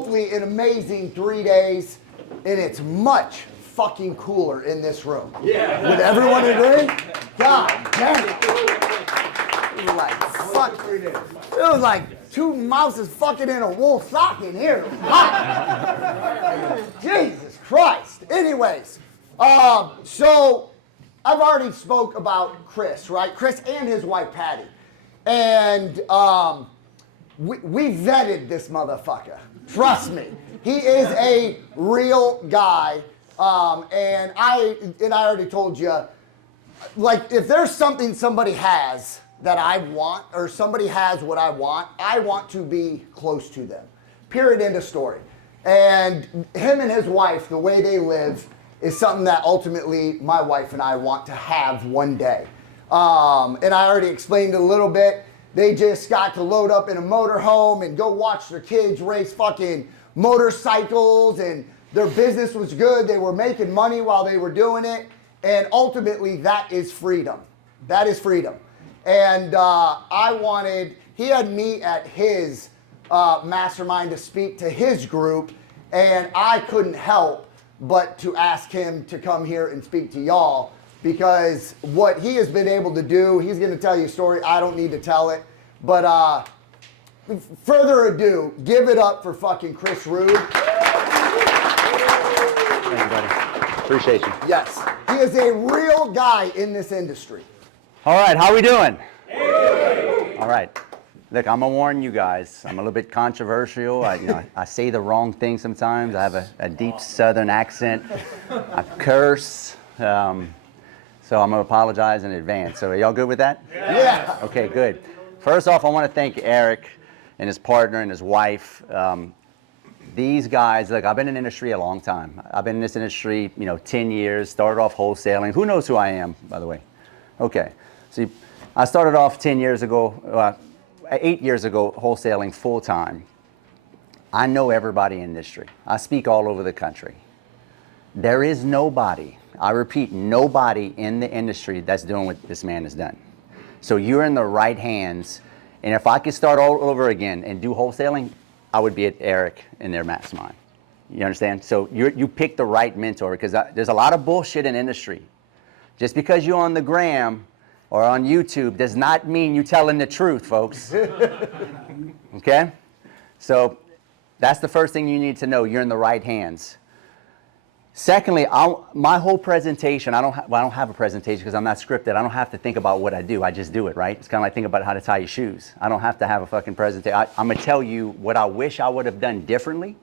hopefully an amazing 3 days, and it's much fucking cooler in this room. Yeah. Would everyone agree? God damn it. It was like, fuck. It was like 2 mouses fucking in a wool sock in here. Jesus Christ. Anyways, so I've already spoke about Chris, right? Chris and his wife, Patty. And we vetted this motherfucker. Trust me. He is a real guy. And I already told you, like, if there's something somebody has that I want, or somebody has what I want to be close to them. Period, end of story. And him and his wife, the way they live, is something that ultimately my wife and I want to have one day. And I already explained a little bit. They just got to load up in a motorhome and go watch their kids race fucking motorcycles, and their business was good. They were making money while they were doing it. And ultimately, that is freedom. That is freedom. And he had me at his mastermind to speak to his group, and I couldn't help but to ask him to come here and speak to y'all, because what he has been able to do, he's going to tell you a story. I don't need to tell it. But further ado, give it up for fucking Chris Rood. Thank you, buddy. Appreciate you. Yes. He is a real guy in this industry. All right, how we doing? Hey. All right. Look, I'm going to warn you guys. I'm a little bit controversial. I say the wrong thing sometimes. I have a deep Southern accent. I curse. So I'm going to apologize in advance. So are y'all good with that? Yeah. Okay, good. First off, I want to thank Eric and his partner and his wife. These guys, look, I've been in the industry a long time. I've been in this industry, 10 years, started off wholesaling. Who knows who I am, by the way? Okay. See, I started off 8 years ago, wholesaling full time. I know everybody in the industry. I speak all over the country. There is nobody, I repeat, nobody in the industry that's doing what this man has done. So you're in the right hands. And if I could start all over again and do wholesaling, I would be at Eric in their mastermind. You understand? So you pick the right mentor, because there's a lot of bullshit in the industry. Just because you're on the gram or on YouTube does not mean you're telling the truth, folks. Okay? So that's the first thing you need to know. You're in the right hands. Secondly, my whole presentation, I don't have a presentation because I'm not scripted. I don't have to think about what I do. I just do it, right? It's kind of like thinking about how to tie your shoes. I don't have to have a fucking presentation. I'm going to tell you what I wish I would have done differently,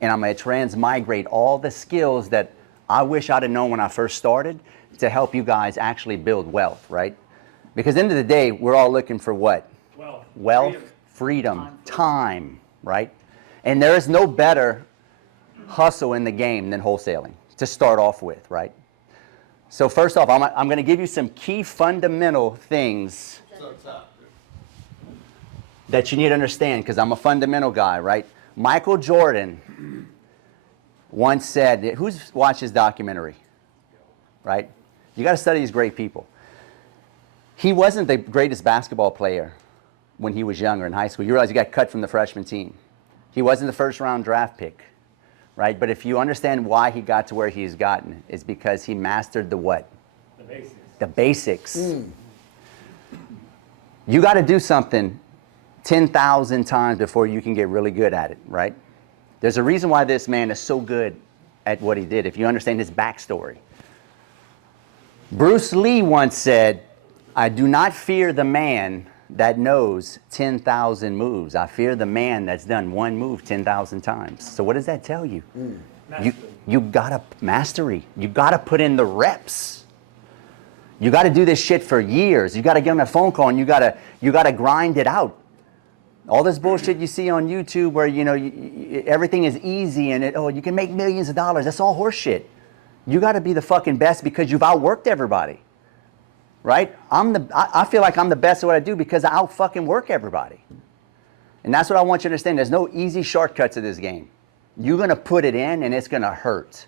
and I'm going to transmigrate all the skills that I wish I'd have known when I first started to help you guys actually build wealth, right? Because at the end of the day, we're all looking for what? Wealth, freedom, time, right? And there is no better hustle in the game than wholesaling to start off with, right? So first off, I'm going to give you some key fundamental things that you need to understand, because I'm a fundamental guy, right? Michael Jordan once said, who's watched his documentary, right? You got to study these great people. He wasn't the greatest basketball player when he was younger in high school. You realize he got cut from the freshman team. He wasn't the first round draft pick, right? But if you understand why he got to where he's gotten, it's because he mastered the what? The basics. The basics. You got to do something 10,000 times before you can get really good at it, right? There's a reason why this man is so good at what he did, if you understand his backstory. Bruce Lee once said, I do not fear the man that knows 10,000 moves. I fear the man that's done one move 10,000 times. So what does that tell you? You gotta mastery. You gotta put in the reps. You gotta do this shit for years. You gotta get on a phone call and you gotta grind it out. All this bullshit you see on YouTube where everything is easy and you can make millions of dollars. That's all horseshit. You gotta be the fucking best because you've outworked everybody. Right? I feel like I'm the best at what I do because I out-fucking work everybody. And that's what I want you to understand. There's no easy shortcuts to this game. You're going to put it in and it's going to hurt.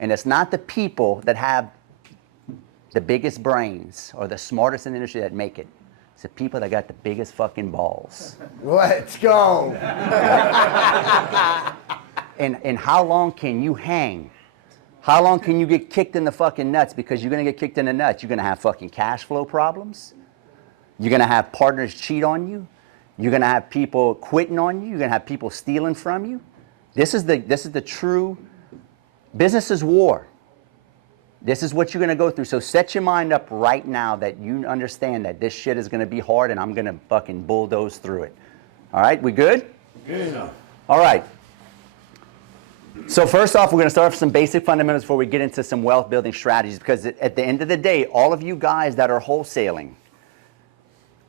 And it's not the people that have the biggest brains or the smartest in the industry that make it. It's the people that got the biggest fucking balls. Let's go. And how long can you hang? How long can you get kicked in the fucking nuts? Because you're going to get kicked in the nuts. You're going to have fucking cash flow problems. You're going to have partners cheat on you. You're going to have people quitting on you. You're going to have people stealing from you. This is the true business is war. This is what you're going to go through. So set your mind up right now that you understand that this shit is going to be hard and I'm going to fucking bulldoze through it. All right, we good? Good. All right. So first off, we're going to start with some basic fundamentals before we get into some wealth building strategies, because at the end of the day, all of you guys that are wholesaling,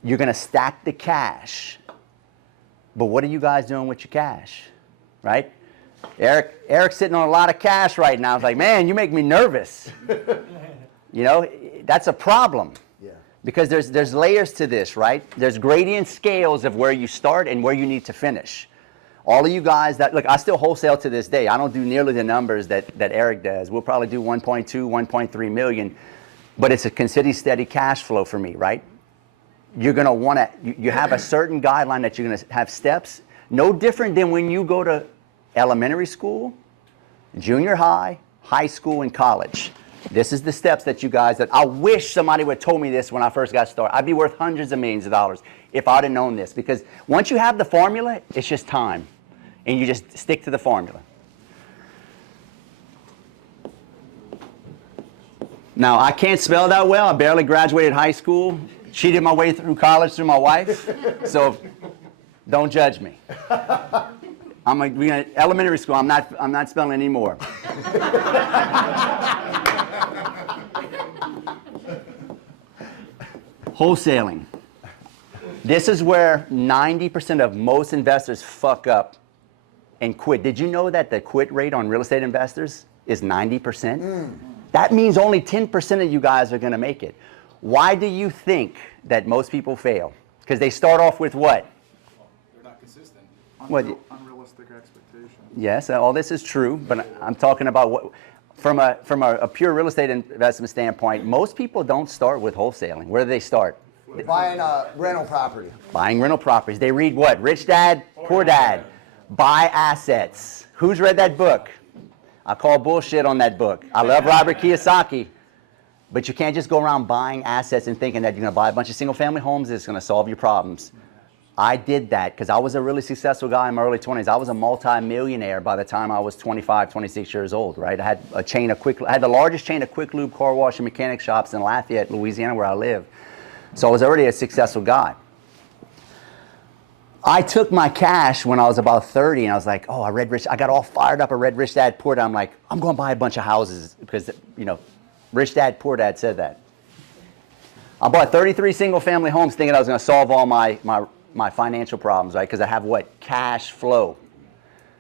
you're going to stack the cash. But what are you guys doing with your cash? Right? Eric's sitting on a lot of cash right now. It's like, man, you make me nervous. You know, that's a problem. Yeah. Because there's layers to this, right? There's gradient scales of where you start and where you need to finish. All of you guys that, look, I still wholesale to this day. I don't do nearly the numbers that Eric does. We'll probably do 1.2, 1.3 million, but it's a considered steady cash flow for me, right? You're going to want to, you have a certain guideline that you're going to have steps, no different than when you go to elementary school, junior high, high school, and college. This is the steps that you guys, that I wish somebody would have told me this when I first got started. I'd be worth hundreds of millions of dollars if I'd have known this, because once you have the formula, it's just time, and you just stick to the formula. Now, I can't spell that well. I barely graduated high school, cheated my way through college through my wife, so don't judge me. Elementary school, I'm not spelling anymore. Wholesaling. This is where 90% of most investors fuck up and quit. Did you know that the quit rate on real estate investors is 90%? That means only 10% of you guys are going to make it. Why do you think that most people fail? Because they start off with what? They're not consistent. Unrealistic expectations. Yes, all this is true, but I'm talking about what, from a pure real estate investment standpoint, most people don't start with wholesaling. Where do they start? Buying a rental property. Buying rental properties. They read what? Rich Dad, Poor Dad. Buy assets. Who's read that book? I call bullshit on that book. I love Robert Kiyosaki, but you can't just go around buying assets and thinking that you're going to buy a bunch of single-family homes that's going to solve your problems. I did that because I was a really successful guy in my early 20s. I was a multi-millionaire by the time I was 25, 26 years old, right? I had I had the largest chain of quick lube car wash and mechanic shops in Lafayette, Louisiana, where I live. So I was already a successful guy. I took my cash when I was about 30 and I was like, oh, I got all fired up. I read Rich Dad, Poor Dad. I'm like, I'm going to buy a bunch of houses because, you know, Rich Dad, Poor Dad said that. I bought 33 single family homes thinking I was going to solve all my financial problems, right? Because I have what? Cash flow.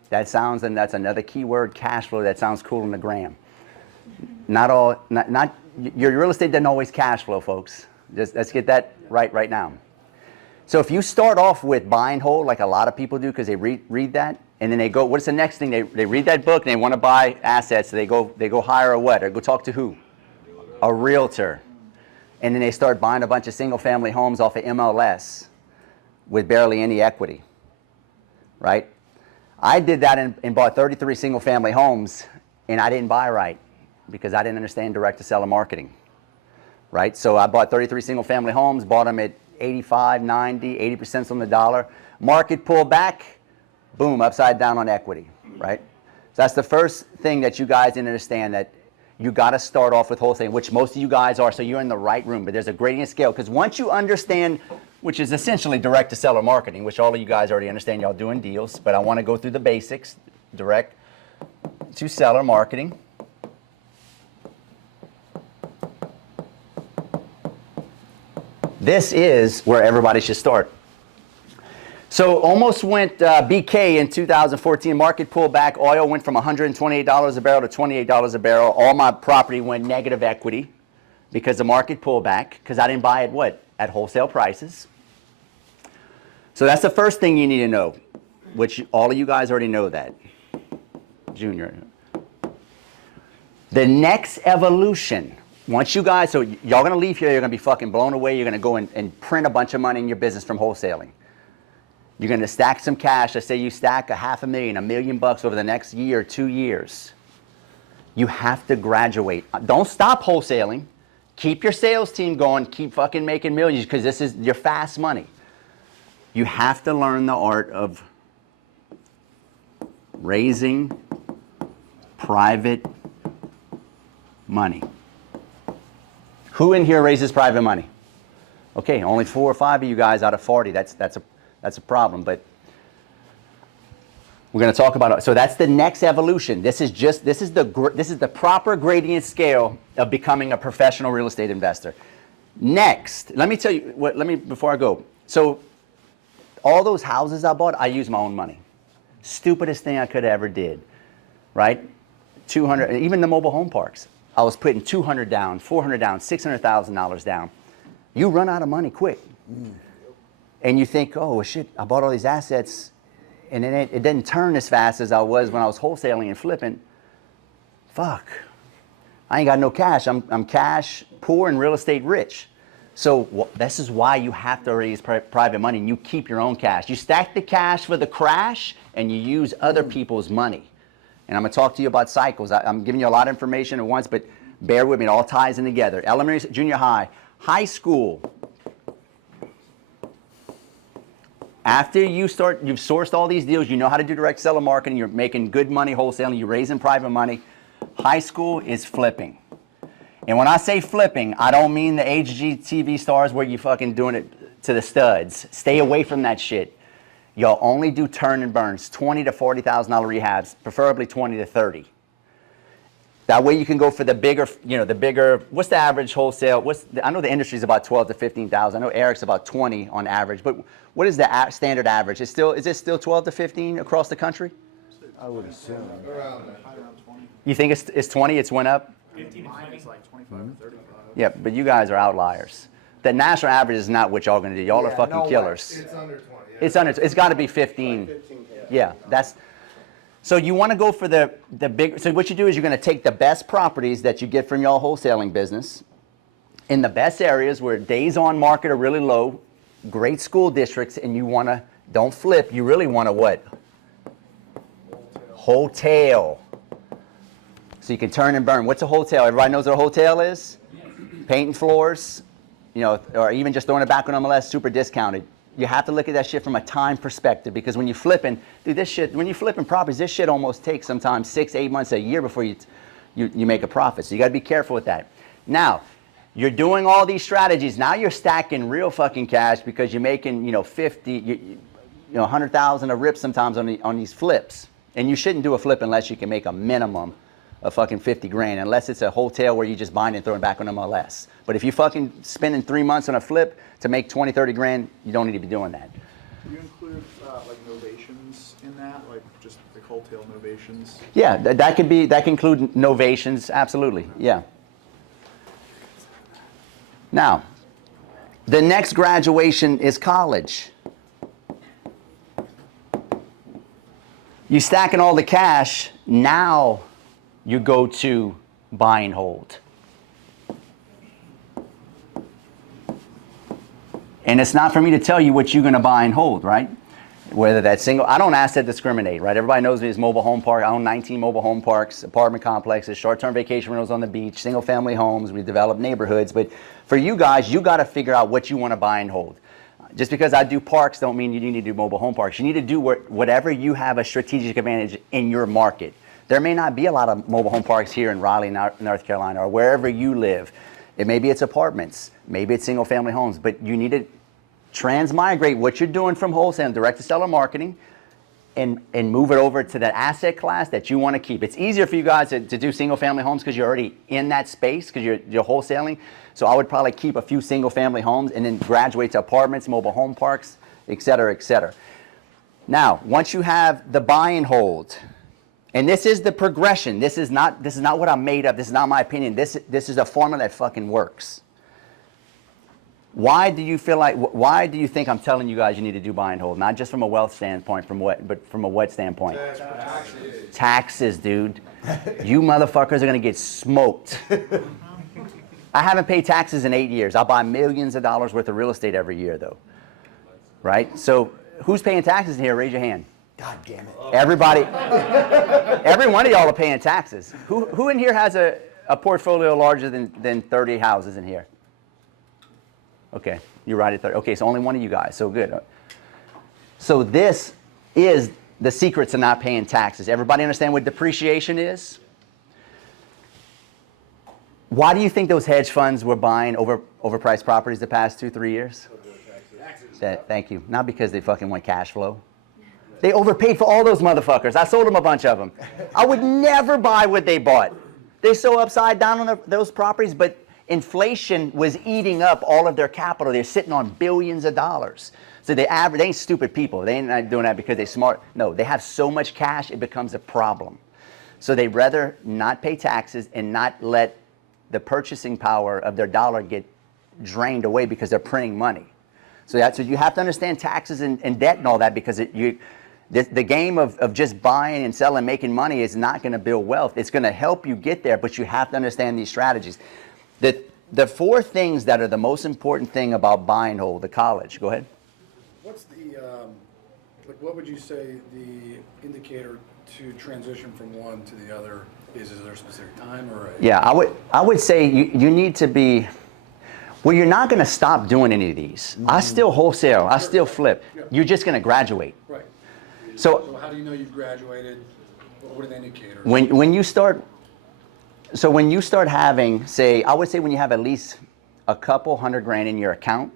That's another key word, cash flow. That sounds cool in the gram. Your real estate doesn't always cash flow, folks. Let's get that right now. So if you start off with buy and hold, like a lot of people do, because they read that, and then they go, what's the next thing? They read that book and they want to buy assets. So they go hire a what? Or go talk to who? A realtor. And then they start buying a bunch of single family homes off of MLS with barely any equity, right? I did that and bought 33 single family homes, and I didn't buy right because I didn't understand direct to seller marketing, right? So I bought 33 single family homes, bought them at 85, 90, 80% on the dollar. Market pulled back, boom, upside down on equity, right? So that's the first thing that you guys didn't understand, that you got to start off with wholesaling, which most of you guys are, so you're in the right room. But there's a gradient scale, because once you understand, which is essentially direct to seller marketing, which all of you guys already understand, y'all doing deals, but I want to go through the basics, direct to seller marketing. This is where everybody should start. So almost went BK in 2014, market pulled back, oil went from $128 a barrel to $28 a barrel. All my property went negative equity because the market pulled back, because I didn't buy at what? At wholesale prices. So that's the first thing you need to know, which all of you guys already know that. Junior. The next evolution, once you guys, so y'all gonna leave here, you're gonna be fucking blown away, you're gonna go and print a bunch of money in your business from wholesaling. You're going to stack some cash. Let's say you stack $500,000, $1 million bucks over the next year, 2 years. You have to graduate. Don't stop wholesaling. Keep your sales team going. Keep fucking making millions because this is your fast money. You have to learn the art of raising private money. Who in here raises private money? Okay, only 4 or 5 of you guys out of 40. That's a problem, but we're going to talk about it. So that's the next evolution. This is the proper gradient scale of becoming a professional real estate investor. Next, let me tell you before I go. So all those houses I bought, I used my own money. Stupidest thing I could have ever did, right? 200, even the mobile home parks. I was putting 200 down, 400 down, $600,000 down. You run out of money quick. And you think, oh, shit, I bought all these assets, and then it didn't turn as fast as I was when I was wholesaling and flipping. Fuck. I ain't got no cash. I'm cash poor and real estate rich. So this is why you have to raise private money, and you keep your own cash. You stack the cash for the crash, and you use other people's money. And I'm going to talk to you about cycles. I'm giving you a lot of information at once, but bear with me. It all ties in together. Elementary, junior high, high school. After you've sourced all these deals, you know how to do direct seller marketing, you're making good money wholesaling, you're raising private money. High school is flipping. And when I say flipping, I don't mean the HGTV stars where you fucking doing it to the studs. Stay away from that shit. Y'all only do turn and burns, $20,000 to $40,000 rehabs, preferably 20 to 30. That way you can go for the bigger, what's the average wholesale? I know the industry is about 12 to 15,000. I know Eric's about 20 on average, but what is the standard average? Is it still 12 to 15 across the country? I would assume. Around 20. You think it's 20, it's went up? 15 mine is like 25 to 35. Yeah, but you guys are outliers. The national average is not what y'all gonna do. Y'all are Yeah, fucking no way. killers. It's under 20. Yeah. It's gotta be 15. Yeah, so you wanna go for the big, so what you do is you're gonna take the best properties that you get from y'all wholesaling business in the best areas where days on market are really low, great school districts, and you don't flip, you really wanna what? Hotel. So you can turn and burn. What's a hotel? Everybody knows what a hotel is? Painting floors, or even just throwing it back on MLS, super discounted. You have to look at that shit from a time perspective, because when you're flipping, when you're flipping properties, this shit almost takes sometimes 6, 8 months, a year before you make a profit. So you got to be careful with that. Now, you're doing all these strategies. Now you're stacking real fucking cash because you're making, 50, 100,000 a rip sometimes on these flips. And you shouldn't do a flip unless you can make a minimum of fucking 50 grand, unless it's a hotel where you just buying and throwing back on MLS. But if you fucking spending 3 months on a flip to make 20, 30 grand, you don't need to be doing that. Do you include like novations in that, like just like wholesale novations? Yeah, that can include novations, absolutely, yeah. Now, the next graduation is college. You stacking all the cash, now you go to buy and hold. And it's not for me to tell you what you're going to buy and hold, right? Whether that's single, I don't asset discriminate, right? Everybody knows me as mobile home park. I own 19 mobile home parks, apartment complexes, short-term vacation rentals on the beach, single-family homes. We develop neighborhoods. But for you guys, you got to figure out what you want to buy and hold. Just because I do parks don't mean you need to do mobile home parks. You need to do whatever you have a strategic advantage in your market. There may not be a lot of mobile home parks here in Raleigh, North Carolina, or wherever you live. Maybe it's apartments, maybe it's single family homes, but you need to transmigrate what you're doing from wholesale and direct to seller marketing and move it over to that asset class that you want to keep. It's easier for you guys to do single family homes because you're already in that space because you're wholesaling. So I would probably keep a few single family homes and then graduate to apartments, mobile home parks, et cetera, et cetera. Now, once you have the buy and hold, and this is the progression. This is not what I made up. This is not my opinion. This is a formula that fucking works. Why do you think I'm telling you guys you need to do buy and hold? Not just from a wealth standpoint, but from a what standpoint? Taxes. Taxes, dude. You motherfuckers are gonna get smoked. I haven't paid taxes in 8 years. I buy millions of dollars worth of real estate every year though. Right? So who's paying taxes in here? Raise your hand. God damn it. Everybody, every one of y'all are paying taxes. Who in here has a portfolio larger than 30 houses in here? Okay, you're right at 30. Okay, so only one of you guys, so good. So this is the secret to not paying taxes. Everybody understand what depreciation is? Why do you think those hedge funds were buying overpriced properties the past 2-3 years? Thank you. Not because they fucking want cash flow. They overpaid for all those motherfuckers. I sold them a bunch of them. I would never buy what they bought. They're so upside down on those properties, but inflation was eating up all of their capital. They're sitting on billions of dollars. So they ain't stupid people. They ain't not doing that because they're smart. No, they have so much cash, it becomes a problem. So they'd rather not pay taxes and not let the purchasing power of their dollar get drained away because they're printing money. So you have to understand taxes and debt and all that, because the game of just buying and selling, making money is not going to build wealth. It's going to help you get there, but you have to understand these strategies. The 4 things that are the most important thing about buy and hold, the college. Go ahead. What's the, like, what would you say the indicator to transition from one to the other is? Is there a specific time or a... Yeah, I would say you need to be, well, you're not going to stop doing any of these. I still wholesale. I still flip. Yeah. You're just going to graduate. Right. So how do you know you've graduated? What are the indicators? when you start having, I would say when you have at least a couple $100,000 in your account,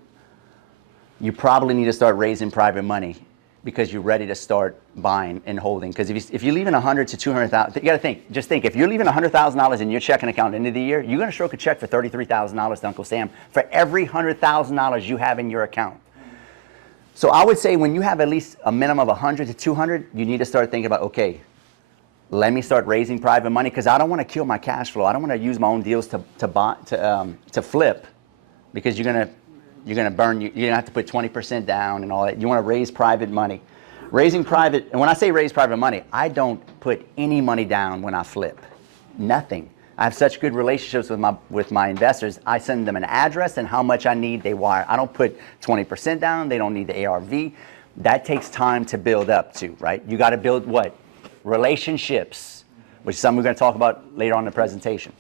you probably need to start raising private money because you're ready to start buying and holding. Because if you're leaving $100,000 to $200,000, you got to think. Just think, if you're leaving $100,000 in your checking account at the end of the year, you're going to stroke a check for $33,000 to Uncle Sam for every $100,000 you have in your account. So I would say when you have at least a minimum of $100,000 to $200,000, you need to start thinking about, okay, let me start raising private money, because I don't want to kill my cash flow. I don't want to use my own deals to flip, because you're gonna burn. You're gonna have to put 20% down and all that. You want to raise private money. Raising private, and when I say raise private money, I don't put any money down when I flip. Nothing. I have such good relationships with my investors. I send them an address and how much I need, they wire. I don't put 20% down. They don't need the ARV. That takes time to build up to, right? You got to build what? Relationships, which is something we're going to talk about later on in the presentation.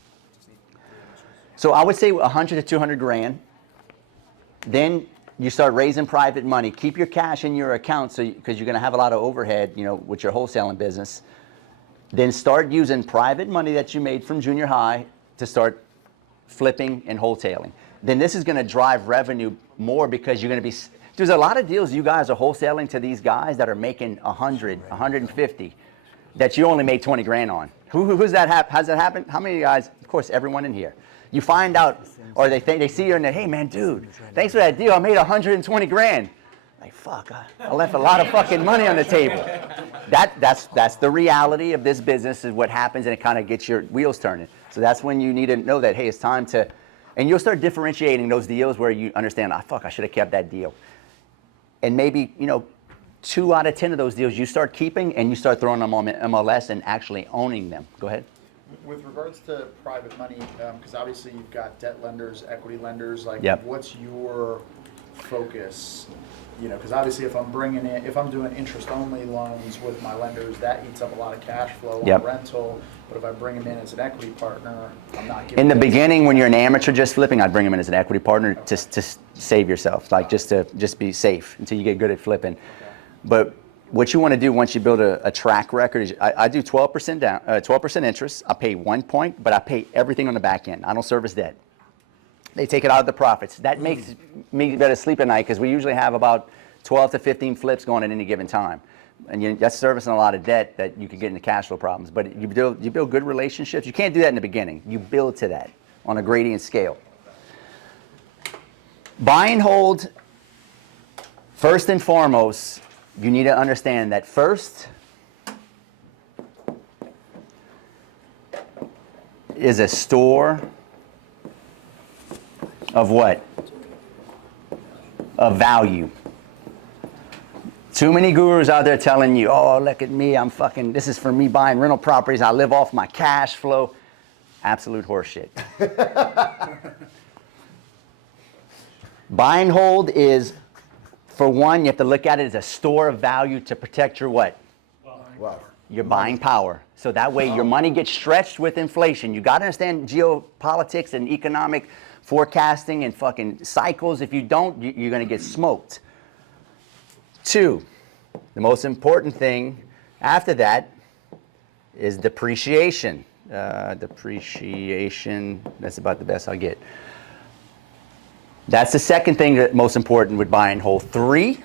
So I would say 100 to 200 grand. Then you start raising private money. Keep your cash in your account, because you're going to have a lot of overhead, with your wholesaling business. Then start using private money that you made from junior high to start flipping and wholesaling. Then this is going to drive revenue more, because you're going to be. There's a lot of deals you guys are wholesaling to these guys that are making 100, 150. That you only made 20 grand on. Who's that? Has that happened? How many guys? Of course, everyone in here. You find out, or they see you and they, hey man, dude, thanks for that deal. I made 120 grand. Like, fuck, I left a lot of fucking money on the table. That's the reality of this business, is what happens, and it kind of gets your wheels turning. So that's when you need to know that, hey, it's time to, and you'll start differentiating those deals where you understand, I should have kept that deal. And maybe, 2 out of 10 of those deals you start keeping, and you start throwing them on MLS and actually owning them. Go ahead. With regards to private money, because obviously you've got debt lenders, equity lenders, like Yep. What's your focus? Because obviously if I'm doing interest-only loans with my lenders, that eats up a lot of cash flow on Yep. rental. But if I bring them in as an equity partner, I'm not giving In the them- beginning, when you're an amateur just flipping, I'd bring them in as an equity partner to save yourself, like just to be safe until you get good at flipping. But what you want to do once you build a track record is I do 12% down, 12% interest. I pay 1 point, but I pay everything on the back end. I don't service debt. They take it out of the profits. That makes me better sleep at night, because we usually have about 12 to 15 flips going at any given time. And that's servicing a lot of debt that you can get into cash flow problems. But you build good relationships. You can't do that in the beginning. You build to that on a gradient scale. Buy and hold, first and foremost, you need to understand that first is a store of what? Of value. Too many gurus out there telling you, oh, look at me, this is for me buying rental properties, I live off my cash flow. Absolute horseshit. Buy and hold is For one, you have to look at it as a store of value to protect your what? Well, Your buying power. So that way your money gets stretched with inflation. You got to understand geopolitics and economic forecasting and fucking cycles. If you don't, you're going to get smoked. Two, the most important thing after that is depreciation. Depreciation, that's about the best I'll get. That's the second thing that most important with buy and hold. Three,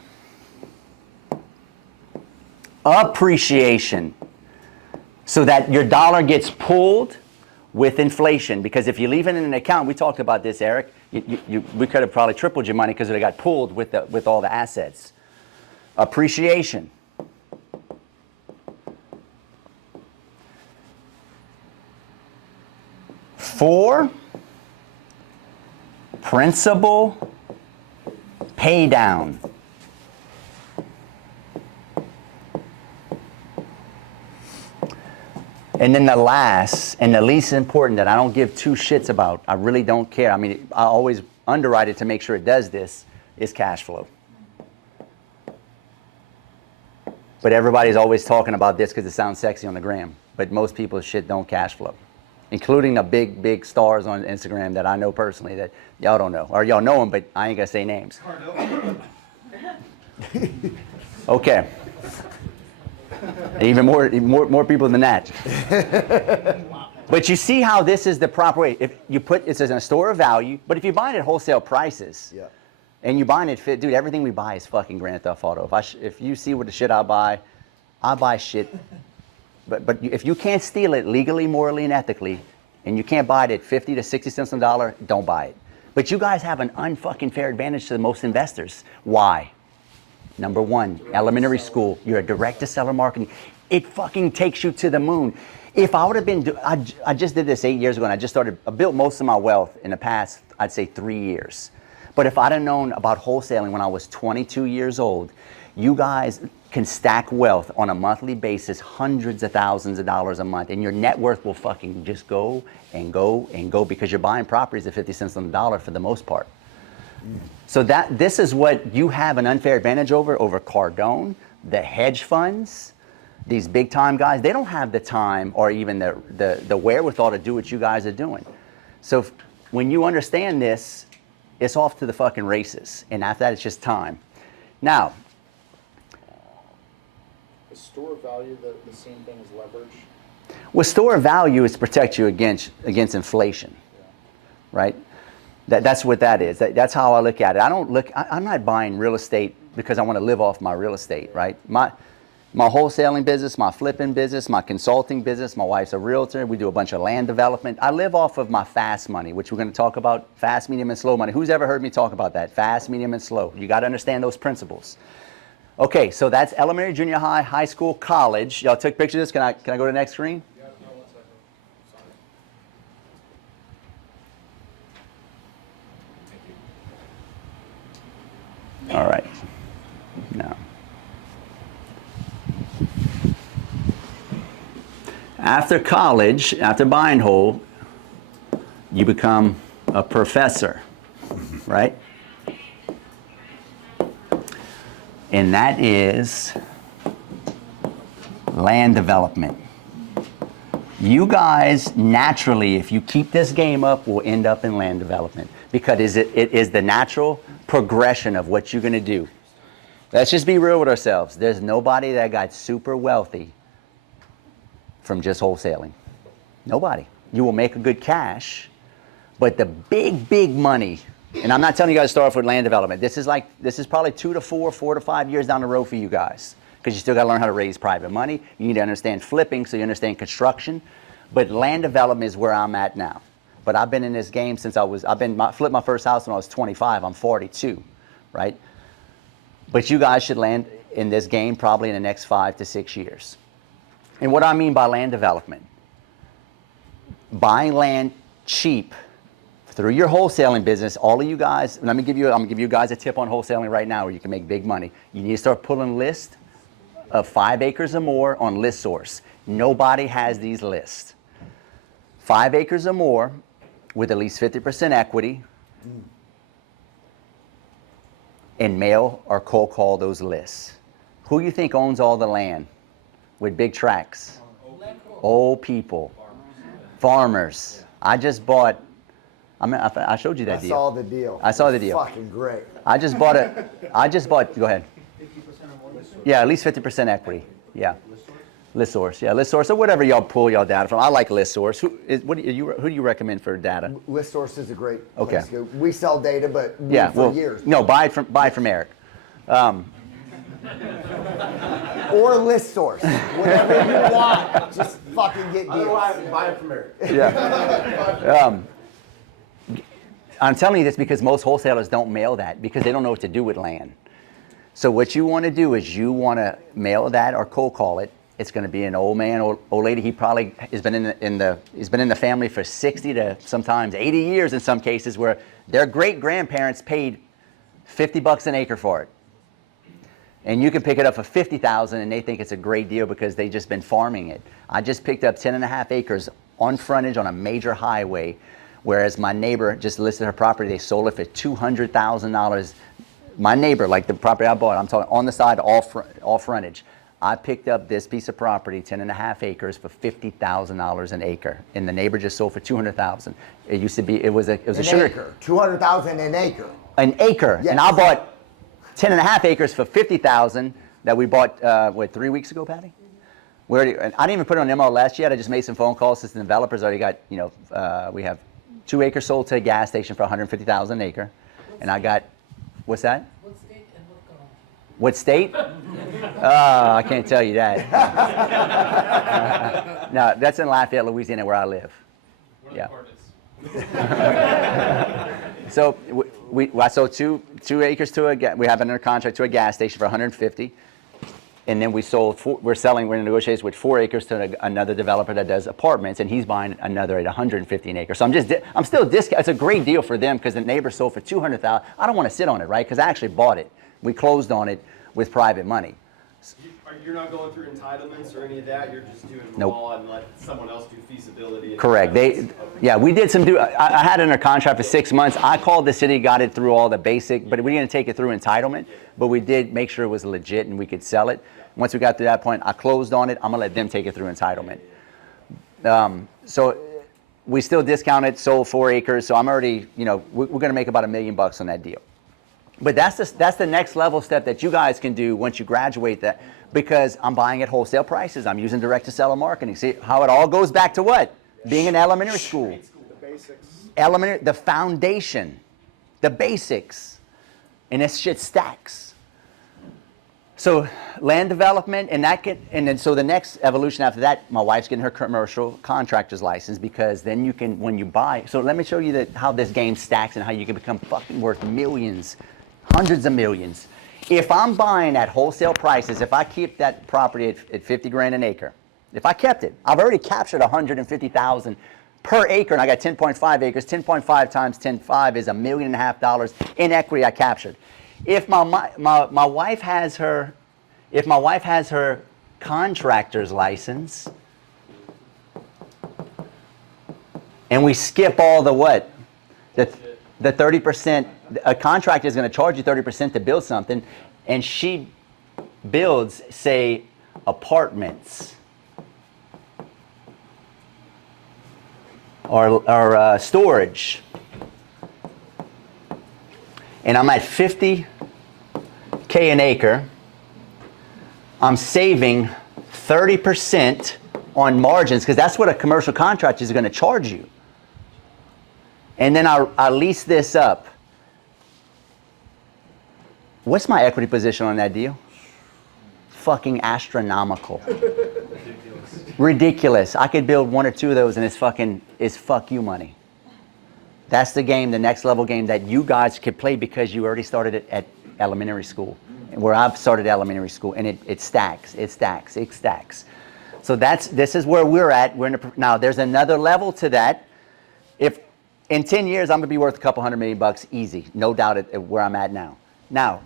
appreciation. So that your dollar gets pulled with inflation. Because if you leave it in an account, we talked about this, Eric, we could have probably tripled your money because it got pulled with all the assets. Appreciation. Four, principal pay down. And then the last and the least important that I don't give two shits about, I really don't care. I mean, I always underwrite it to make sure it does this, is cash flow. But everybody's always talking about this because it sounds sexy on the gram. But most people's shit don't cash flow, including the big stars on Instagram that I know personally that y'all don't know. Or y'all know them, but I ain't gonna say names. Okay. Even more people than that. But you see how this is the proper way. If you put it's in a store of value, but if you buy it at wholesale prices, yeah. and you buying it fit, dude, everything we buy is fucking Grand Theft Auto. If you see what the shit I buy shit. But if you can't steal it legally, morally, and ethically, and you can't buy it at 50 to 60 cents on the dollar, don't buy it. But you guys have an unfucking fair advantage to most investors. Why? Number one, elementary school, you're a direct-to-seller marketing. It fucking takes you to the moon. If I would have been, I just did this 8 years ago, and I built most of my wealth in the past, I'd say 3 years. But if I'd have known about wholesaling when I was 22 years old, you guys can stack wealth on a monthly basis, hundreds of thousands of dollars a month, and your net worth will fucking just go and go and go because you're buying properties at 50 cents on the dollar for the most part. So this is what you have an unfair advantage over Cardone, the hedge funds, these big time guys. They don't have the time or even the wherewithal to do what you guys are doing. So when you understand this, it's off to the fucking races. And after that, it's just time. Now, Is store of value the same thing as leverage? with store of value is to protect you against inflation, right? That's what that is. That's how I look at it. I'm not buying real estate because I want to live off my real estate, right? My wholesaling business, my flipping business, my consulting business, my wife's a realtor. We do a bunch of land development. I live off of my fast money, which we're going to talk about, fast, medium, and slow money. Who's ever heard me talk about that? Fast, medium, and slow. You got to understand those principles. Okay, so that's elementary, junior high, high school, college. Y'all took pictures of this? Can I go to the next screen? Yeah, no, 1 second. All right. Now. After college, after buy and hold, you become a professor, right? And that is land development. You guys naturally, if you keep this game up, will end up in land development because it is the natural progression of what you're going to do. Let's just be real with ourselves. There's nobody that got super wealthy from just wholesaling. Nobody. You will make a good cash, but the big money, and I'm not telling you guys to start off with land development. This is probably 2 to 4 to 5 years down the road for you guys because you still got to learn how to raise private money. You need to understand flipping so you understand construction. But land development is where I'm at now. But I've been in this game since flipped my first house when I was 25. I'm 42, right? But you guys should land in this game probably in the next 5 to 6 years. And what I mean by land development, buying land cheap through your wholesaling business. All of you guys, and I'm gonna give you guys a tip on wholesaling right now where you can make big money. You need to start pulling lists of 5 acres or more on ListSource. Nobody has these lists. 5 acres or more with at least 50% equity. and mail or cold call those lists. Who you think owns all the land with big tracts? Old people, farmers. I just bought, I showed you that deal. I saw the deal. I saw the It's deal. fucking great. I just bought, go ahead. 50% or more? Yeah, at least 50% equity. Yeah. ListSource, yeah, ListSource, or whatever y'all pull y'all data from. I like ListSource. Who do you recommend for data? ListSource is a great Okay. place to go. We sell data, but Yeah, for well, years. no, buy it from Eric. Or ListSource. Whatever you want. Just fucking get deals. Otherwise, buy it from Eric. Yeah. I'm telling you this because most wholesalers don't mail that because they don't know what to do with land. So what you want to do is you want to mail that or cold call it. It's going to be an old man, old lady. He probably has been he's been in the family for 60 to sometimes 80 years in some cases, where their great grandparents paid $50 an acre for it. And you can pick it up for $50,000 and they think it's a great deal because they've just been farming it. I just picked up 10.5 acres on frontage on a major highway, whereas my neighbor just listed her property. They sold it for $200,000. My neighbor, like the property I bought, I'm talking on the side, all frontage. I picked up this piece of property, 10.5 acres, for $50,000 an acre, and the neighbor just sold for $200,000. It used to be, it was a sugar acre. 200,000 an acre. An acre, Yes. and I bought 10.5 acres for $50,000 that we bought 3 weeks ago, Patty. And I didn't even put it on MLS yet. I just made some phone calls to the developers. Already got, we have 2 acres sold to a gas station for $150,000 an acre, and I got, what's that? What state and what county? What state? I can't tell you that. No, that's in Lafayette, Louisiana, where I live. Yeah. So I sold 2 acres to we have under contract to a gas station for $150,000, and then we're in negotiations with 4 acres to another developer that does apartments, and he's buying another at $150,000 an acre. So I'm still discounting. It's a great deal for them because the neighbor sold for $200,000. I don't want to sit on it, right? Because I actually bought it. We closed on it with private money. You're not going through entitlements or any of that. You're just doing Nope. raw and let someone else do feasibility. And Correct. Yeah, we did some I had it under contract for 6 months. I called the city, got it through all the basic, but we didn't take it through entitlement. But we did make sure it was legit and we could sell it. Once we got to that point, I closed on it. I'm gonna let them take it through entitlement. So we still discounted, sold 4 acres. So I'm already, we're gonna make about $1 million on that deal. But that's the next level step that you guys can do once you graduate that, because I'm buying at wholesale prices. I'm using direct to seller marketing. See how it all goes back to what? Being in elementary school. The basics. The foundation, the basics, and this shit stacks. So land development, so the next evolution after that, my wife's getting her commercial contractor's license, because then you can, when you buy, so let me show you how this game stacks and how you can become fucking worth millions, hundreds of millions. If I'm buying at wholesale prices, if I keep that property at 50 grand an acre, if I kept it, I've already captured 150,000 per acre, and I got 10.5 acres. 10.5 times 10.5 is $1.5 million in equity I captured. If my wife has her, contractor's license, and we skip all the what? The 30%, a contractor is going to charge you 30% to build something, and she builds, say, apartments or storage, and I'm at 50K an acre, I'm saving 30% on margins, because that's what a commercial contractor is going to charge you. And then I lease this up. What's my equity position on that deal? Fucking astronomical. Ridiculous. I could build 1 or 2 of those and it's fuck you money. That's the game, the next level game that you guys could play, because you already started it at elementary school, where I've started elementary school, and it stacks, it stacks, it stacks. So this is where we're at. Now there's another level to that. If in 10 years I'm gonna be worth a couple $100 million easy, no doubt at where I'm at now. Now,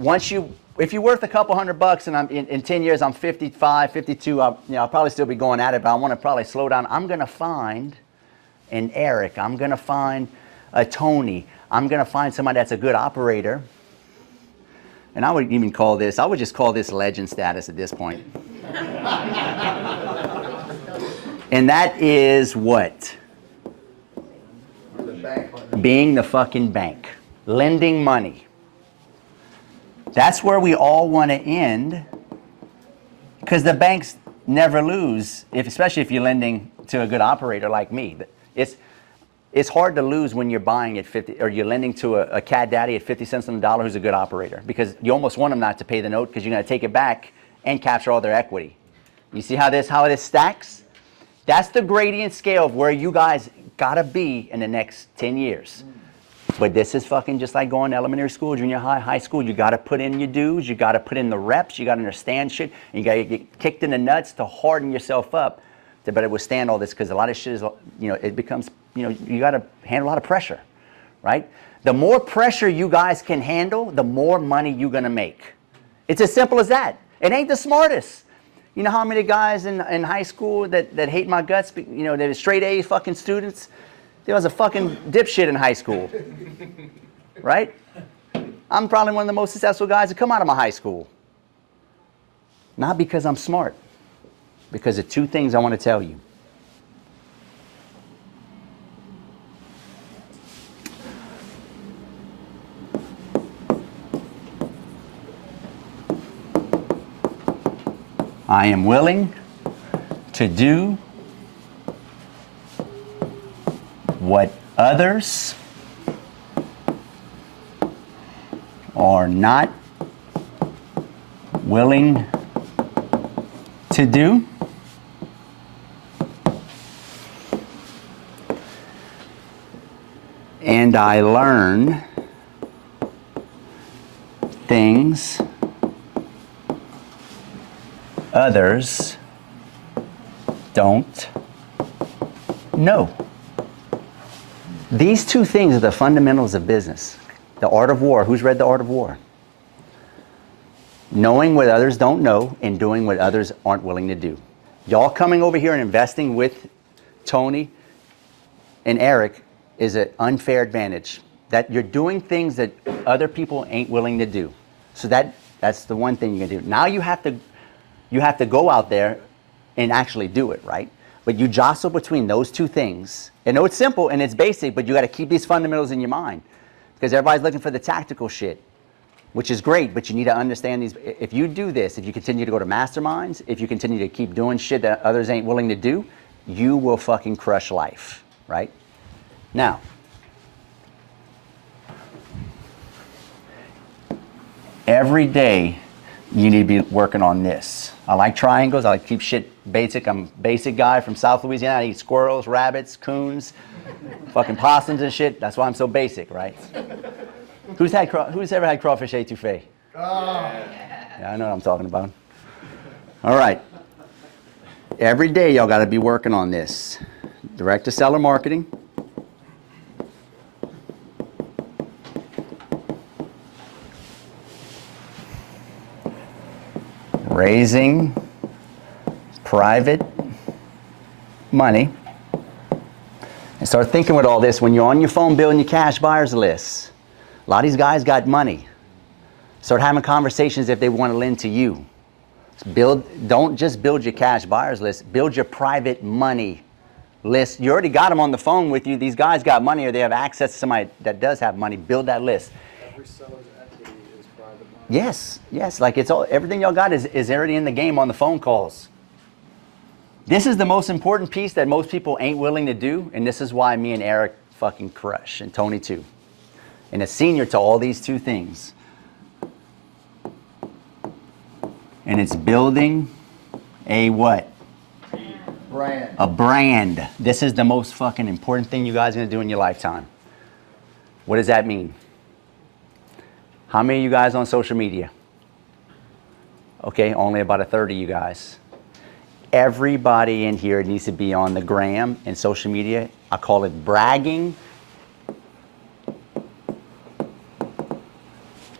if you're worth a couple $100 and in 10 years I'm 55, 52, I'll probably still be going at it, but I want to probably slow down. I'm gonna find an Eric, I'm gonna find a Tony, I'm gonna find somebody that's a good operator, and I would even call this, I would just call this legend status at this point. And that is what? The bank. Being the fucking bank. Lending money. That's where we all want to end, because the banks never lose, especially if you're lending to a good operator like me. It's hard to lose when you're buying at 50, or you're lending to a cat daddy at 50 cents on the dollar who's a good operator, because you almost want them not to pay the note because you're going to take it back and capture all their equity. You see how this stacks? That's the gradient scale of where you guys got to be in the next 10 years. But this is fucking just like going to elementary school, junior high, high school. You got to put in your dues. You got to put in the reps. You got to understand shit. And you got to get kicked in the nuts to harden yourself up to better withstand all this, because a lot of shit is, it becomes, you got to handle a lot of pressure, right? The more pressure you guys can handle, the more money you're going to make. It's as simple as that. It ain't the smartest. You know how many guys in high school that hate my guts, they're straight A fucking students? There was a fucking dipshit in high school, right? I'm probably one of the most successful guys to come out of my high school. Not because I'm smart, because of two things I want to tell you. I am willing to do what others are not willing to do. And I learn things others don't know. These two things are the fundamentals of business. The Art of War. Who's read The Art of War? Knowing what others don't know and doing what others aren't willing to do. Y'all coming over here and investing with Tony and Eric is an unfair advantage. That you're doing things that other people ain't willing to do. So that's the one thing you can do. Now you have to go out there and actually do it, right? But you jostle between those two things. I know it's simple and it's basic, but you got to keep these fundamentals in your mind, because everybody's looking for the tactical shit, which is great, but you need to understand these. If you do this, if you continue to go to masterminds, if you continue to keep doing shit that others ain't willing to do, you will fucking crush life, right? Now, every day you need to be working on this. I like triangles. I like to keep shit basic. I'm a basic guy from South Louisiana. I eat squirrels, rabbits, coons, fucking possums and shit. That's why I'm so basic, right? Who's ever had crawfish etouffee? Yeah, I know what I'm talking about. All right. Every day y'all got to be working on this. Direct to seller marketing. Raising private money. And start thinking with all this when you're on your phone building your cash buyers list. A lot of these guys got money. Start having conversations if they want to lend to you. Don't just build your cash buyers list, build your private money list. You already got them on the phone with you. These guys got money, or they have access to somebody that does have money. Build that list. Every seller's equity is private money. Yes, like everything y'all got is already in the game on the phone calls. This is the most important piece that most people ain't willing to do, and this is why me and Eric fucking crush, and Tony too. And a senior to all these two things. And it's building a what? Brand. A brand. This is the most fucking important thing you guys are gonna do in your lifetime. What does that mean? How many of you guys on social media? Okay, only about a third of you guys. Everybody in here needs to be on the gram and social media. I call it bragging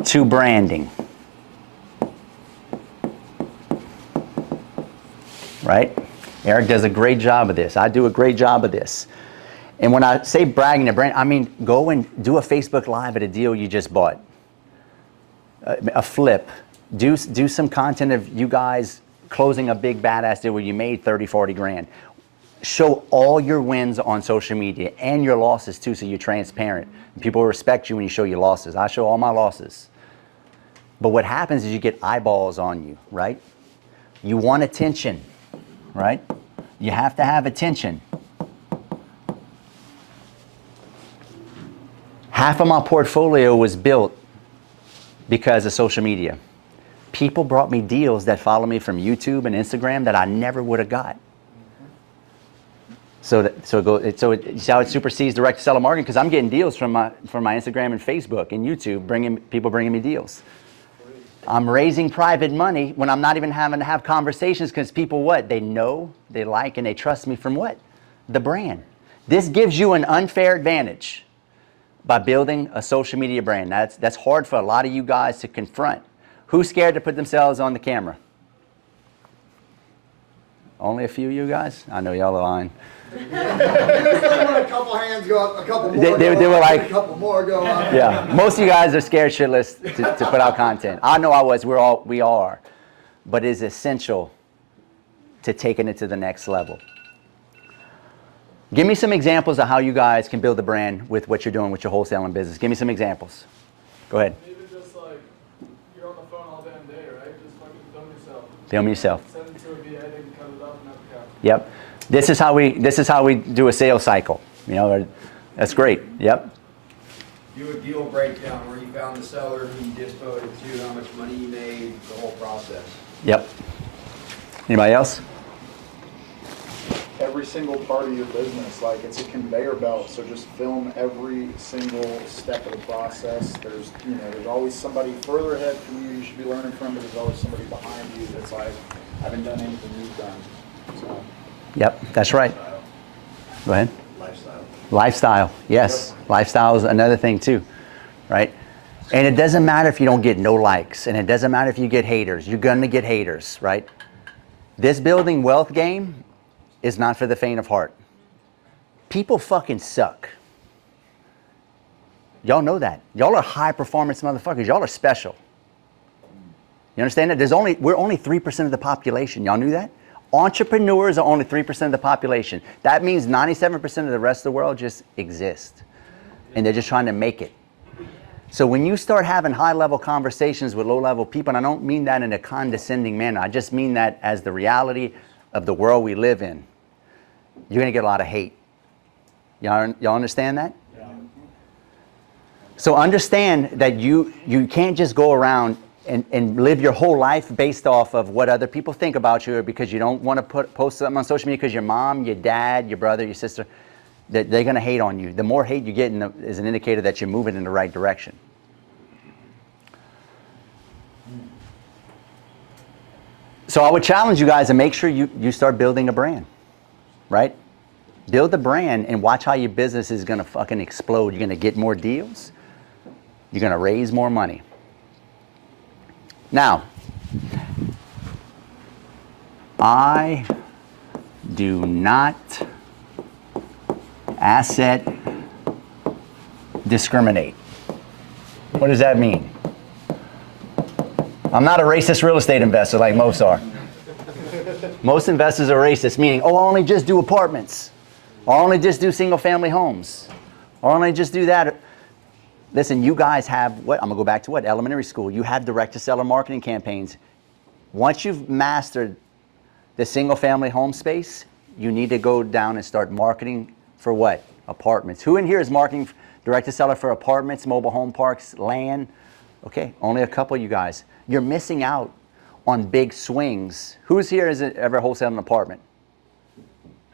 to branding. Right? Eric does a great job of this. I do a great job of this. And when I say bragging to brand, I mean go and do a Facebook Live at a deal you just bought. a flip. Do some content of you guys closing a big badass deal where you made 30, 40 grand. Show all your wins on social media and your losses too, so you're transparent. People will respect you when you show your losses. I show all my losses. But what happens is you get eyeballs on you, right? You want attention, right? You have to have attention. Half of my portfolio was built because of social media. People brought me deals that follow me from YouTube and Instagram that I never would have got. So how it supersedes direct seller marketing, because I'm getting deals from my Instagram and Facebook and YouTube, people bringing me deals. I'm raising private money when I'm not even having to have conversations, because people what? They know, they like, and they trust me from what? The brand. This gives you an unfair advantage by building a social media brand. That's hard for a lot of you guys to confront. Who's scared to put themselves on the camera? Only a few of you guys? I know y'all are lying. Usually when a couple hands go up, a couple more They go were up, like, a couple more go up. Yeah, most of you guys are scared shitless to put out content. I know I was, we all are. But it is essential to taking it to the next level. Give me some examples of how you guys can build a brand with what you're doing with your wholesaling business. Give me some examples. Go ahead. Even just like, you're on the phone all damn day, right? Just fucking film yourself. Film yourself. Send it to a VA, they can cut it up and have a cap. Yep. This is how we do a sales cycle. You know, that's great. Yep. Do a deal breakdown where you found the seller, who you disposed to, how much money you made, the whole process. Yep. Anybody else? Every single part of your business, like it's a conveyor belt, so just film every single step of the process. There's always somebody further ahead from you should be learning from, but there's always somebody behind you that's like, I haven't done anything you've done. So. Yep, that's right. Go ahead. Lifestyle, yes. Yep. Lifestyle is another thing too, right? And it doesn't matter if you don't get no likes, and it doesn't matter if you get haters. You're gonna get haters, right? This building wealth game is not for the faint of heart. People fucking suck. Y'all know that. Y'all are high performance motherfuckers. Y'all are special. You understand that? We're only 3% of the population. Y'all knew that? Entrepreneurs are only 3% of the population. That means 97% of the rest of the world just exist. And they're just trying to make it. So when you start having high-level conversations with low-level people, and I don't mean that in a condescending manner, I just mean that as the reality of the world we live in, you're gonna get a lot of hate. Y'all understand that? Yeah. So understand that you can't just go around and live your whole life based off of what other people think about you, or because you don't want to post something on social media because your mom, your dad, your brother, your sister, they're going to hate on you. The more hate you get is an indicator that you're moving in the right direction. So I would challenge you guys to make sure you start building a brand, right? Build a brand and watch how your business is going to fucking explode. You're going to get more deals. You're going to raise more money. Now, I do not asset discriminate. What does that mean? I'm not a racist real estate investor like most are. Most investors are racist, meaning, oh, I only just do apartments. Or I only just do single family homes. Or I only just do that. Listen, you guys have what? I'm gonna go back to what? Elementary school. You have direct-to-seller marketing campaigns. Once you've mastered the single-family home space, you need to go down and start marketing for what? Apartments. Who in here is marketing direct-to-seller for apartments, mobile home parks, land? Okay, only a couple of you guys. You're missing out on big swings. Who's here has ever wholesaled an apartment?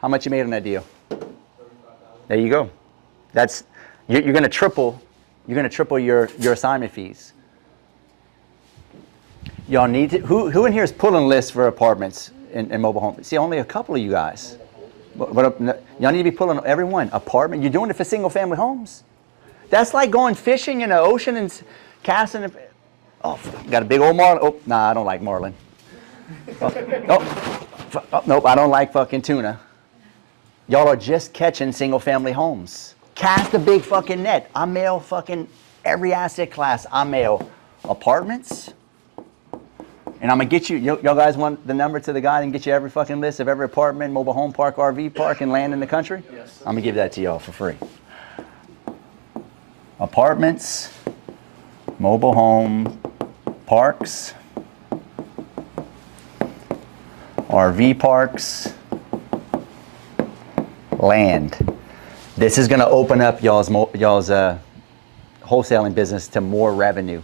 How much you made on that deal? There you go. That's you're gonna triple. You're going to triple your assignment fees. Y'all need to, who in here is pulling lists for apartments and mobile homes? See, only a couple of you guys. But y'all need to be pulling everyone. Apartment, you're doing it for single family homes. That's like going fishing in the ocean and casting. Oh, got a big old marlin. Oh, nah, I don't like marlin. Nope, I don't like fucking tuna. Y'all are just catching single family homes. Cast a big fucking net. I mail fucking every asset class. I mail apartments. And I'm gonna get you, y'all guys want the number to the guy and get you every fucking list of every apartment, mobile home park, RV park, and land in the country? Yes. I'm gonna give that to y'all for free. Apartments, mobile home parks, RV parks, land. This is gonna open up y'all's wholesaling business to more revenue.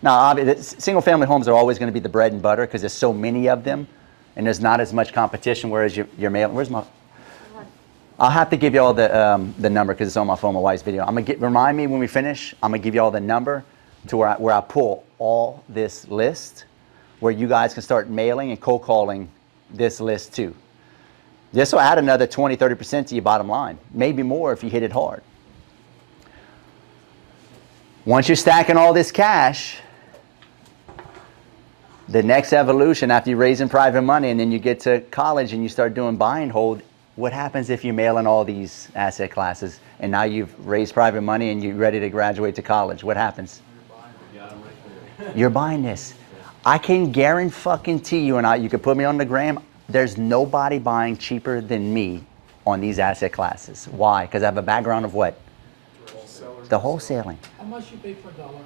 Now, single family homes are always going to be the bread and butter because there's so many of them and there's not as much competition, whereas your mail, where's my, I'll have to give you all the number because it's on my phone, my wife's video. Remind me when we finish, I'm going to give you all the number to where I pull all this list where you guys can start mailing and cold calling this list too. This will add another 20, 30% to your bottom line, maybe more if you hit it hard. Once you're stacking all this cash, the next evolution after you're raising private money and then you get to college and you start doing buy and hold, what happens if you mail in all these asset classes and now you've raised private money and you're ready to graduate to college? What happens? You're buying this. I can guarantee you, and you can put me on the gram, there's nobody buying cheaper than me on these asset classes. Why? Because I have a background of what? The wholesaling. How much you pay for a dollar?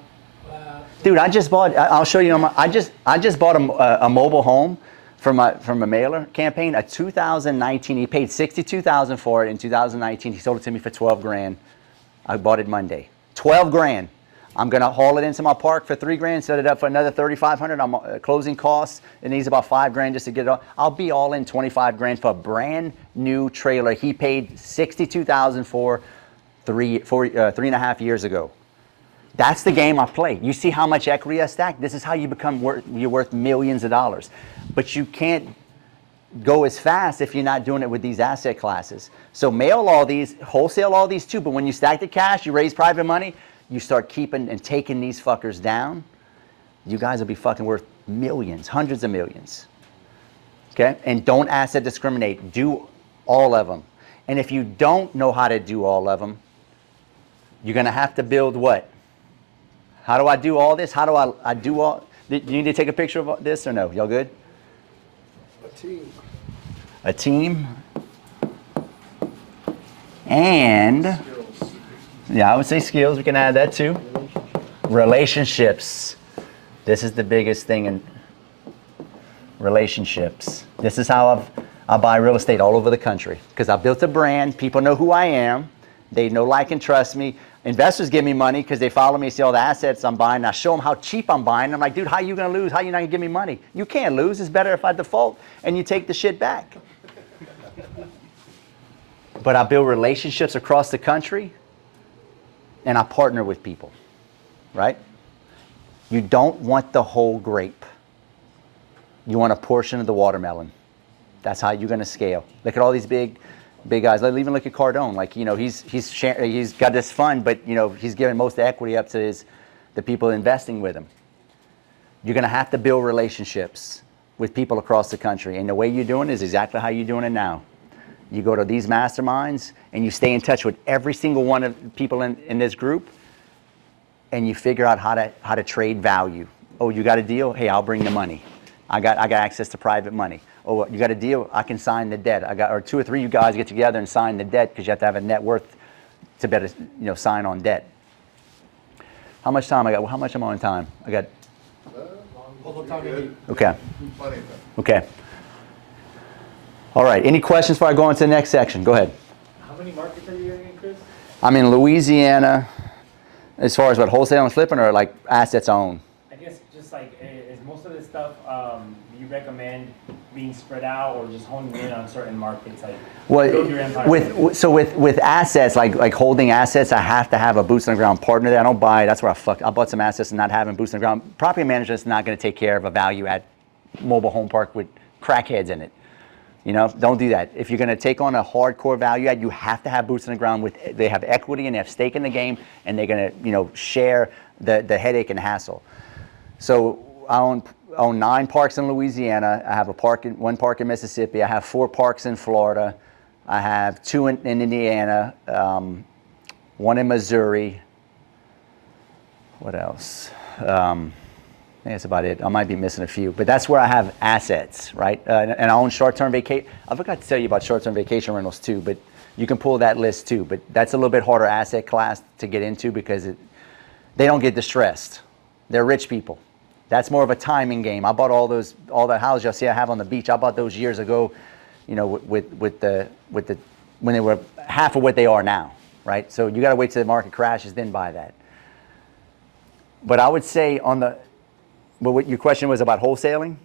Dude, I just bought. I'll show you. I just bought a mobile home from a mailer campaign. A 2019. He paid $62,000 for it in 2019. He sold it to me for 12 grand. I bought it Monday. 12 grand. I'm gonna haul it into my park for 3 grand. Set it up for another 3,500. I'm closing costs. It needs about 5 grand just to get it all. I'll be all in 25 grand for a brand new trailer. He paid $62,000 for 3.5 years ago. That's the game I play. You see how much equity I stacked? This is how you become you're worth millions of dollars. But you can't go as fast if you're not doing it with these asset classes. So mail all these, wholesale all these too, but when you stack the cash, you raise private money, you start keeping and taking these fuckers down, you guys will be fucking worth millions, hundreds of millions. Okay? And don't asset discriminate. Do all of them. And if you don't know how to do all of them, you're going to have to build what? How do I do all this? How do I do all? Do you need to take a picture of this or no? Y'all good? A team. A team. And, Skills. yeah, I would say skills. We can add that too. Relationships. This is the biggest thing in relationships. This is how I buy real estate all over the country because I built a brand. People know who I am. They know, like, and trust me. Investors give me money because they follow me, see all the assets I'm buying. I show them how cheap I'm buying. I'm like, dude, how you going to lose? How you not going to give me money? You can't lose. It's better if I default and you take the shit back. But I build relationships across the country and I partner with people, right? You don't want the whole grape. You want a portion of the watermelon. That's how you're going to scale. Look at all these big guys. Even look at Cardone. Like, you know, he's got this fund, but, you know, he's giving most of the equity up to the people investing with him. You're going to have to build relationships with people across the country. And the way you're doing it is exactly how you're doing it now. You go to these masterminds and you stay in touch with every single one of the people in this group and you figure out how to trade value. Oh, you got a deal? Hey, I'll bring the money. I got access to private money. Oh, you got a deal? I can sign the debt. Or 2 or 3 you guys get together and sign the debt because you have to have a net worth to better, you know, sign on debt. How much time I got? How much am I on time? I got. Okay. Okay. All right. Any questions before I go on to the next section? Go ahead. How many markets are you in, Chris? I'm in Louisiana. As far as what, wholesaling and flipping, or like assets owned? I guess just like, is most of this stuff, do you recommend being spread out or just honing in on certain markets? Like, build your empire? With assets, like holding assets, I have to have a boots on the ground partner there. I don't buy, that's where I bought some assets and not having boots on the ground. Property manager is not going to take care of a value add mobile home park with crackheads in it. You know, don't do that. If you're going to take on a hardcore value add, you have to have boots on the ground. They have equity and they have stake in the game, and they're going to, you know, share the headache and hassle. So I own 9 parks in Louisiana. I have one park in Mississippi. I have 4 parks in Florida. I have 2 in Indiana, 1 in Missouri. What else? I think that's about it. I might be missing a few, but that's where I have assets, right? And I own short-term vacation. I forgot to tell you about short-term vacation rentals too, but you can pull that list too. But that's a little bit harder asset class to get into because they don't get distressed. They're rich people. That's more of a timing game. I bought all the houses y'all see I have on the beach. I bought those years ago, you know, with the when they were half of what they are now, right? So you got to wait till the market crashes, then buy that. But I would say but what your question was about wholesaling?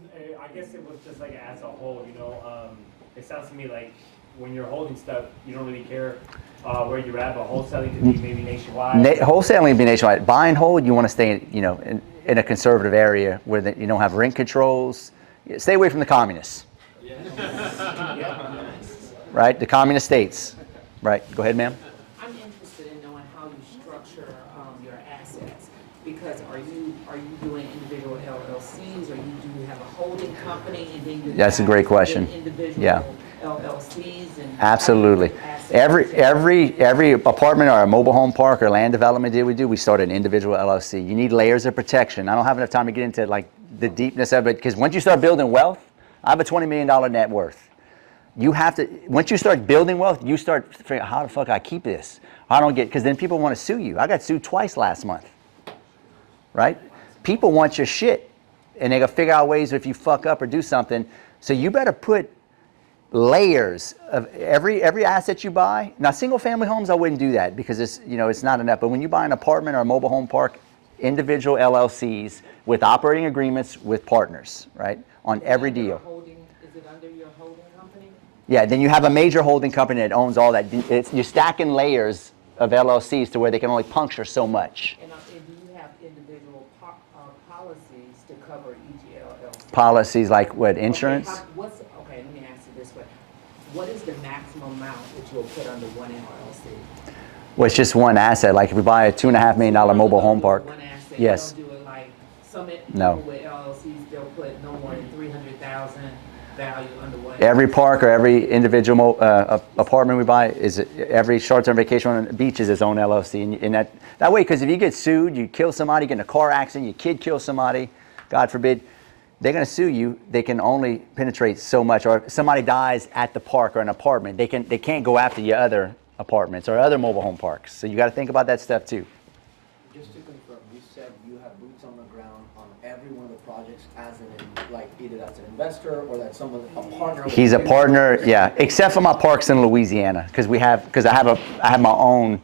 I guess it was just like as a whole, you know, it sounds to me like when you're holding stuff, you don't really care where you're at, but wholesaling could be maybe nationwide. Wholesaling would be nationwide. Buy and hold, you want to stay, you know, in a conservative area where you don't have rent controls. Stay away from the communists. Right? The communist states. Right? Go ahead, ma'am. I'm interested in knowing how you structure your assets, because are you doing individual LLCs, or do you have a holding company, and then you That's a great question. Individual Yeah. LLCs and Absolutely. Every apartment or a mobile home park or land development deal we start an individual LLC. You need layers of protection. I don't have enough time to get into like the deepness of it, because once you start building wealth, I have a $20 million net worth. You have to, once you start building wealth, you start figuring out how the fuck I keep this. I don't get, because then people want to sue you. I got sued twice last month, right? People want your shit, and they got to figure out ways if you fuck up or do something. So you better put layers of every asset you buy. Now, single family homes, I wouldn't do that because it's not enough. But when you buy an apartment or a mobile home park, individual LLCs with operating agreements with partners, right, on every deal. Is it under your holding company? Yeah, then you have a major holding company that owns all that. You're stacking layers of LLCs to where they can only puncture so much. And do you have individual policies to cover each LLC? Policies like what, insurance? Okay, let me ask you this way. What is the maximum amount that you'll put under one LLC? Well, it's just one asset. Like if we buy a $2.5 million mobile home park. One asset. Yes. You don't do it like some people No. with LLCs, they'll put no more than $300,000 value under one. Every park or every individual apartment we buy every short-term vacation on the beach is its own LLC, and that way, because if you get sued, you kill somebody, get in a car accident, your kid kills somebody, God forbid, they're going to sue you. They can only penetrate so much, or if somebody dies at the park or an apartment, they can't go after your other apartments or other mobile home parks. So you got to think about that stuff too. Just to confirm, you said you have boots on the ground on every one of the projects either that's an investor or that's someone, a partner. He's a partner, yeah, except for my parks in Louisiana, because I have my own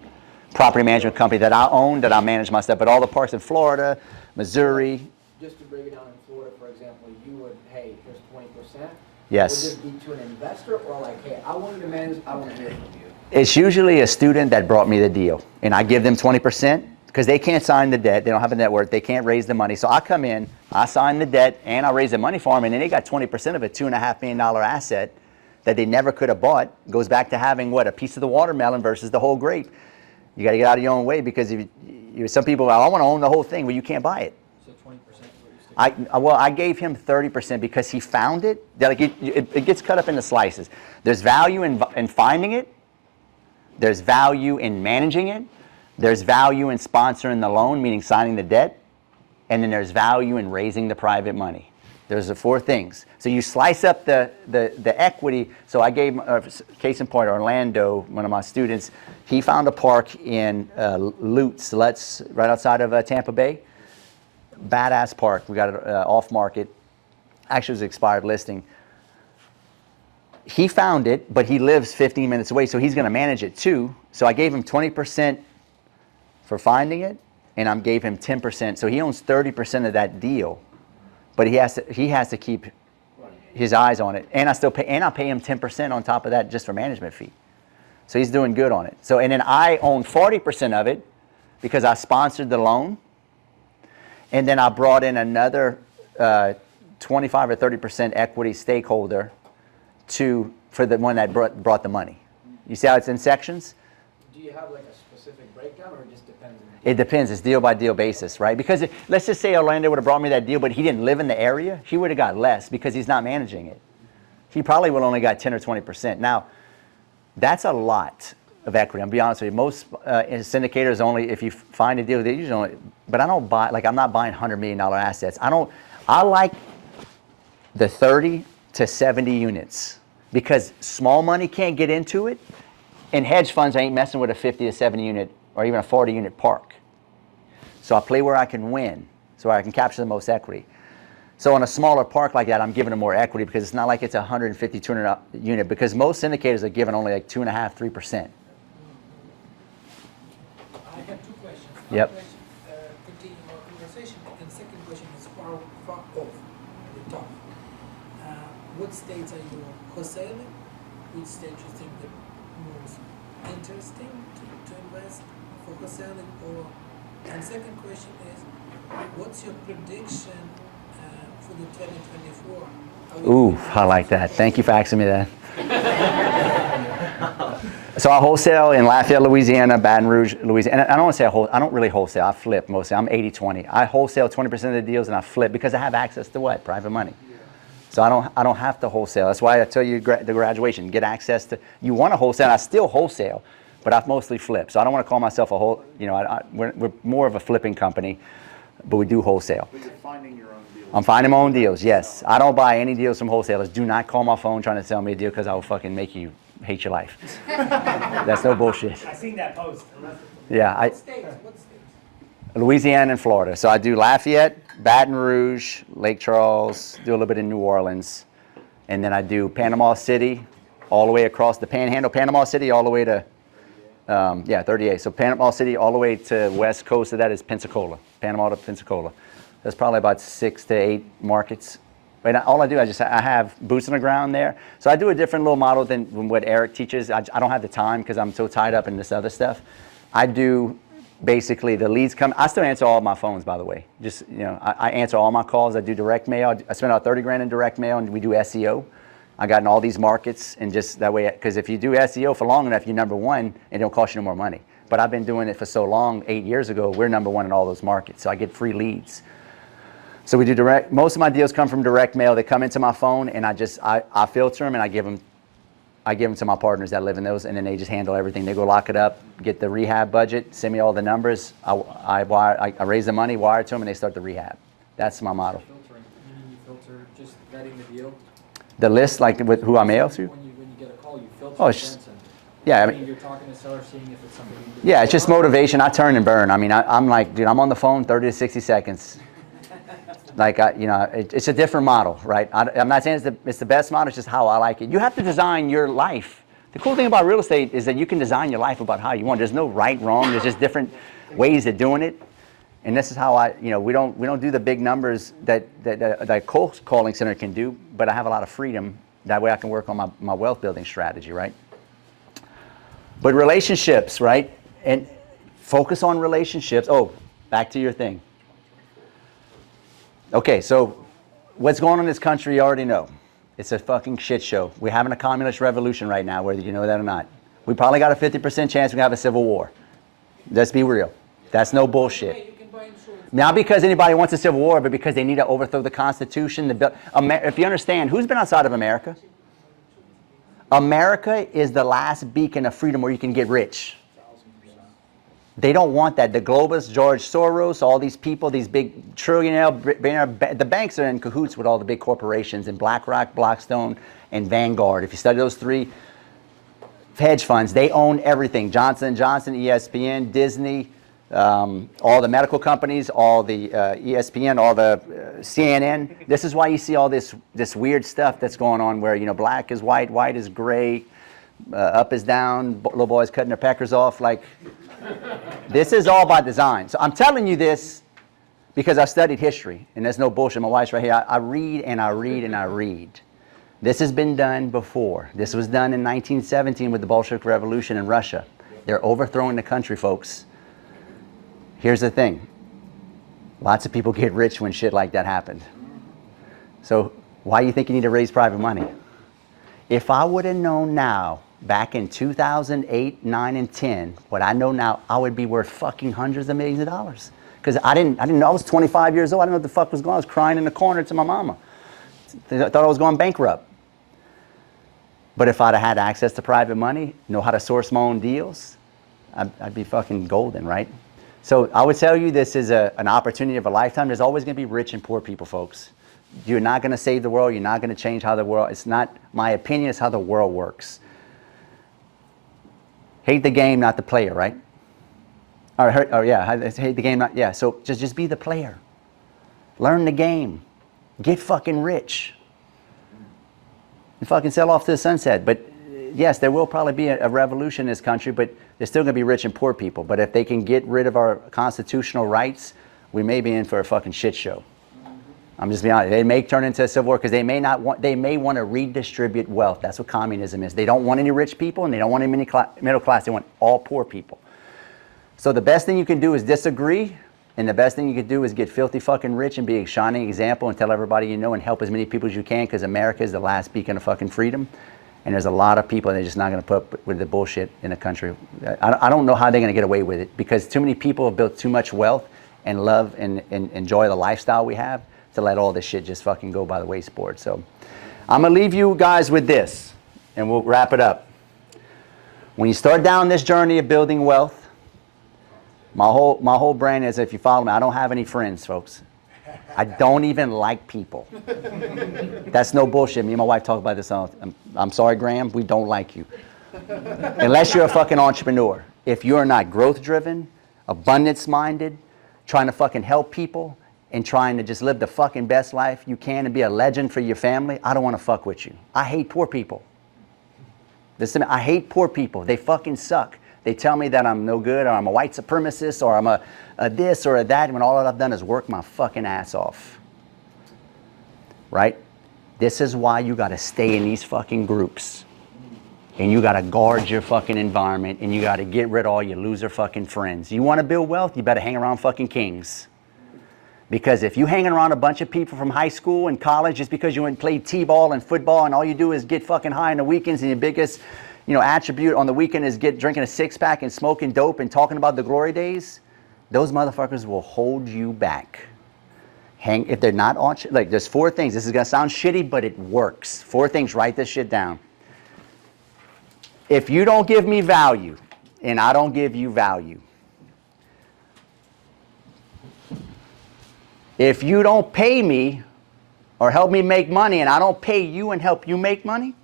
property management company that I own, that I manage my stuff. But all the parks in Florida, Missouri. Just to break it down in Florida, for example, you would, hey, here's 20%. Yes. Would this be to an investor, or like, hey, I want you to manage, I want to hear from you? It's usually a student that brought me the deal, and I give them 20%. Because they can't sign the debt, they don't have a net worth, they can't raise the money. So I come in, I sign the debt, and I raise the money for them, and then they got 20% of a $2.5 million asset that they never could have bought. Goes back to having what, a piece of the watermelon versus the whole grape. You got to get out of your own way, because if some people, I want to own the whole thing. Well, you can't buy it. So 20% is what you I gave him 30% because he found it. Like it gets cut up into slices. There's value in finding it. There's value in managing it. There's value in sponsoring the loan, meaning signing the debt, and then there's value in raising the private money. There's the four things. So you slice up the equity. So I gave, case in point, Orlando, one of my students, he found a park in Lutz, right outside of Tampa Bay. Badass park. We got it off market. Actually, it was an expired listing. He found it, but he lives 15 minutes away, so he's going to manage it too. So I gave him 20% for finding it, and I gave him 10%. So he owns 30% of that deal, but he has to keep his eyes on it. And I pay him 10% on top of that just for management fee. So he's doing good on it. So, and then I own 40% of it because I sponsored the loan, and then I brought in another 25 or 30% equity stakeholder for the one that brought the money. You see how it's in sections? Do you have like a specific breakdown, or it just depends? It depends. It's deal by deal basis, right? Because let's just say Orlando would have brought me that deal, but he didn't live in the area. He would have got less because he's not managing it. He probably would have only got 10 or 20%. Now, that's a lot of equity. I'm be honest with you. Most syndicators only, if you find a deal, they usually only, but I don't buy, like I'm not buying $100 million assets. I like the 30 to 70 units because small money can't get into it, and hedge funds ain't messing with a 50 to 70 unit or even a 40 unit park. So I play where I can win, so I can capture the most equity. So on a smaller park like that, I'm giving them more equity because it's not like it's a 150, 200 unit, because most syndicators are giving only like 2.5%, 3%. I have two questions. Yep. One question, continue our conversation, and second question is far off the top. What states are you wholesaling? Which state you think the most interesting to invest for wholesaling? And second question is, what's your prediction for the 2024? Ooh, I like that. Thank you for asking me that. So I wholesale in Lafayette, Louisiana, Baton Rouge, Louisiana. I don't want to say I don't really wholesale. I flip mostly. I'm 80-20. I wholesale 20% of the deals and I flip because I have access to what? Private money. So I don't have to wholesale. That's why I tell you the graduation, get access to, you want to wholesale. I still wholesale, but I mostly flip. So I don't want to call myself a whole, we're more of a flipping company, but we do wholesale. But you're finding your own deals. I'm finding my own deals, yes. I don't buy any deals from wholesalers. Do not call my phone trying to sell me a deal because I will fucking make you hate your life. That's no bullshit. I seen that post. Yeah, What states? Louisiana and Florida. So I do Lafayette, Baton Rouge, Lake Charles, do a little bit in New Orleans, and then I do Panama City, all the way across the Panhandle, Panama City, all the way to 38. So Panama City all the way to west coast of that is Pensacola, Panama to Pensacola. That's probably about 6 to 8 markets. But all I do, I have boots on the ground there. So I do a different little model than what Eric teaches. I don't have the time because I'm so tied up in this other stuff. I do basically the leads come. I still answer all my phones, by the way. Just, I answer all my calls. I do direct mail. I spend about 30 grand in direct mail, and we do SEO. I got in all these markets, and just that way, because if you do SEO for long enough, you're number one, and it don't cost you no more money. But I've been doing it for so long, 8 years ago, we're number one in all those markets, so I get free leads. So we do direct, most of my deals come from direct mail. They come into my phone, and I filter them, and I give them to my partners that live in those, and then they just handle everything. They go lock it up, get the rehab budget, send me all the numbers. I raise the money, wire it to them, and they start the rehab. That's my model. Filtering, meaning you filter just vetting the deal. The list, like with who I mail to? When you get a call, you filter Oh, the it's just, events and yeah, I meaning mean, you're talking to sellers, seeing if it's something you yeah, it's just motivation. I turn and burn. I mean, I'm like, dude, I'm on the phone 30 to 60 seconds. Like, it's a different model, right? I'm not saying it's the best model, it's just how I like it. You have to design your life. The cool thing about real estate is that you can design your life about how you want. There's no right, wrong. There's just different ways of doing it. And this is how we don't do the big numbers that cold calling center can do, but I have a lot of freedom. That way I can work on my wealth building strategy, right? But relationships, right? And focus on relationships. Oh, back to your thing. Okay, so what's going on in this country, you already know. It's a fucking shit show. We're having a communist revolution right now, whether you know that or not. We probably got a 50% chance we can have a civil war. Let's be real. That's no bullshit. Not because anybody wants a civil war, but because they need to overthrow the Constitution. If you understand, who's been outside of America? America is the last beacon of freedom where you can get rich. They don't want that. The globalists, George Soros, all these people, these big trillionaire, the banks are in cahoots with all the big corporations, and BlackRock, Blackstone, and Vanguard. If you study those three hedge funds, they own everything. Johnson & Johnson, ESPN, Disney, all the medical companies, all the ESPN, all the CNN. This is why you see all this weird stuff that's going on where, black is white, white is gray, up is down, little boys cutting their peckers off. Like, this is all by design. So I'm telling you this because I studied history, and there's no bullshit. My wife's right here. I read and I read and I read. This has been done before. This was done in 1917 with the Bolshevik Revolution in Russia. They're overthrowing the country, folks. Here's the thing. Lots of people get rich when shit like that happened. So why do you think you need to raise private money? If I would have known now, back in 2008, 9, and 10, what I know now, I would be worth fucking hundreds of millions of dollars. Because I didn't know. I was 25 years old. I didn't know what the fuck was going on. I was crying in the corner to my mama. I thought I was going bankrupt. But if I'd have had access to private money, know how to source my own deals, I'd be fucking golden, right? So I would tell you this is an opportunity of a lifetime. There's always going to be rich and poor people, folks. You're not going to save the world. You're not going to change how the world, it's not, my opinion is how the world works. Hate the game, not the player, right? Or yeah, hate the game, not, yeah. So just be the player. Learn the game. Get fucking rich. And fucking sell off to the sunset. But yes, there will probably be a revolution in this country, but there's still going to be rich and poor people. But if they can get rid of our constitutional rights, we may be in for a fucking shit show. I'm just being honest. They may turn into a civil war because they may want to redistribute wealth. That's what communism is. They don't want any rich people and they don't want any middle class. They want all poor people. So the best thing you can do is disagree, and the best thing you can do is get filthy fucking rich and be a shining example and tell everybody you know and help as many people as you can, because America is the last beacon of fucking freedom. And there's a lot of people that are just not going to put up with the bullshit in the country. I don't know how they're going to get away with it, because too many people have built too much wealth and love and enjoy the lifestyle we have to let all this shit just fucking go by the waystboard. So I'm going to leave you guys with this, and we'll wrap it up. When you start down this journey of building wealth, my whole brain is, if you follow me, I don't have any friends, folks. I don't even like people. That's no bullshit. Me and my wife talk about this all. I'm sorry, Graham, we don't like you. Unless you're a fucking entrepreneur. If you're not growth-driven, abundance-minded, trying to fucking help people, and trying to just live the fucking best life you can and be a legend for your family, I don't want to fuck with you. I hate poor people. Listen, I hate poor people. They fucking suck. They tell me that I'm no good, or I'm a white supremacist, or I'm a this or a that, when all I've done is work my fucking ass off. Right? This is why you got to stay in these fucking groups. And you got to guard your fucking environment, and you got to get rid of all your loser fucking friends. You want to build wealth, you better hang around fucking kings. Because if you hanging around a bunch of people from high school and college just because you went and played t-ball and football, and all you do is get fucking high on the weekends, and your biggest attribute on the weekend is drinking a six-pack and smoking dope and talking about the glory days, those motherfuckers will hold you back. If they're not on, like, there's 4 things. This is going to sound shitty, but it works. 4 things, write this shit down. If you don't give me value, and I don't give you value, if you don't pay me or help me make money, and I don't pay you and help you make money,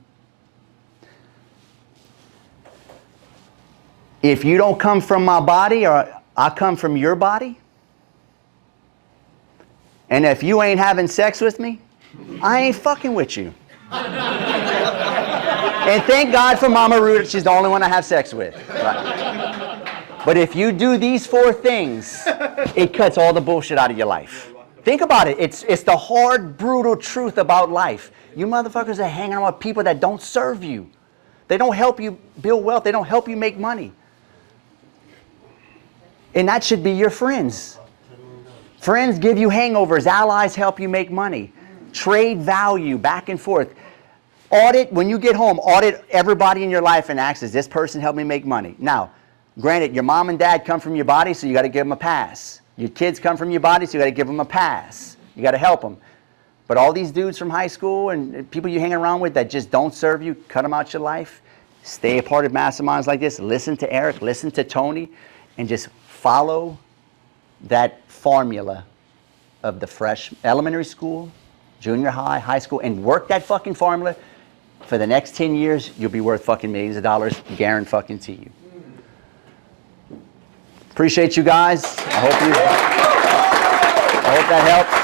if you don't come from my body or I come from your body, and if you ain't having sex with me, I ain't fucking with you. And thank God for Mama Rood, she's the only one I have sex with. Right. But if you do these 4 things, it cuts all the bullshit out of your life. Think about it. It's the hard, brutal truth about life. You motherfuckers are hanging around with people that don't serve you. They don't help you build wealth. They don't help you make money. And that should be your friends. Friends give you hangovers. Allies help you make money. Trade value back and forth. Audit, when you get home, audit everybody in your life and ask, does this person help me make money? Now, granted, your mom and dad come from your body, so you got to give them a pass. Your kids come from your body, so you got to give them a pass. You got to help them. But all these dudes from high school and people you hang around with that just don't serve you, cut them out your life. Stay a part of masterminds like this. Listen to Eric, listen to Tony, and just follow that formula of the fresh elementary school, junior high, high school, and work that fucking formula. For the next 10 years, you'll be worth fucking millions of dollars, guarantee you. Appreciate you guys. I hope that helped.